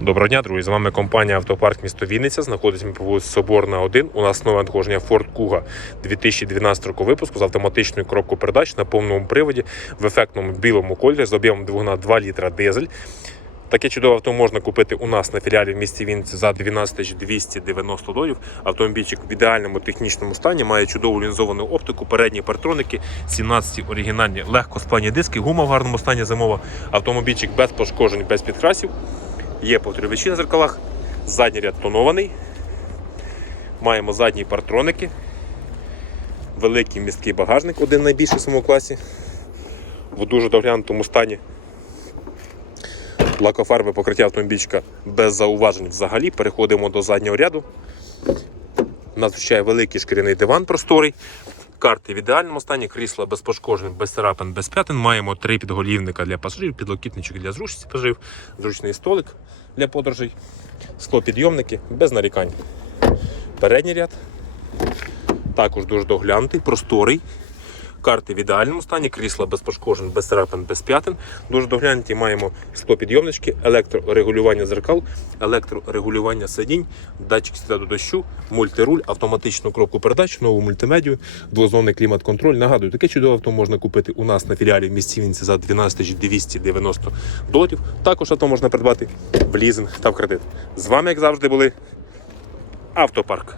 Доброго дня, друзі. З вами компанія Автопарк місто Вінниця. Знаходиться ми по вулиці Соборна 1. У нас нове надходження Ford Kuga 2012 року випуску з автоматичною коробкою передач на повному приводі в ефектному білому кольорі з об'ємом двигуна 2 літра дизель. Таке чудове авто можна купити у нас на філіалі в місті Вінниці за 12 290 доларів. Автомобільчик в ідеальному технічному стані, має чудову лінзовану оптику, передні партроники, 17 оригінальні легкосплавні диски, гума в гарному стані зимова. Автомобільчик без пошкоджень, без підкрасів. Є повторювачі на зеркалах, задній ряд тонований. Маємо задні партроники, великий місткий багажник, один найбільший в своєму класі, в дуже доглянутому стані. Лакофарбе покриття автомобільчика без зауважень взагалі. Переходимо до заднього ряду. Нас звичайно великий шкіряний диван просторий. Карти в ідеальному стані, крісла без пошкоджень, без царапин, без п'ятин. Маємо три підголівника для пасажирів, підлокітничок для зручності пасажирів, зручний столик для подорожей, склопідйомники без нарікань. Передній ряд також дуже доглянутий, просторий. Карти в ідеальному стані, крісла без пошкоджень, без царапин, без п'ятин. Дуже доглянуті маємо склопідйомнички, електрорегулювання зеркал, електрорегулювання сидінь, датчик світла до дощу, мультируль, автоматичну кропку передач, нову мультимедію, двозонний клімат-контроль. Нагадую, таке чудове авто можна купити у нас на філіалі в місті Вінниці за 12 290 доларів. Також авто можна придбати в лізинг та в кредит. З вами, як завжди, були Автопарк.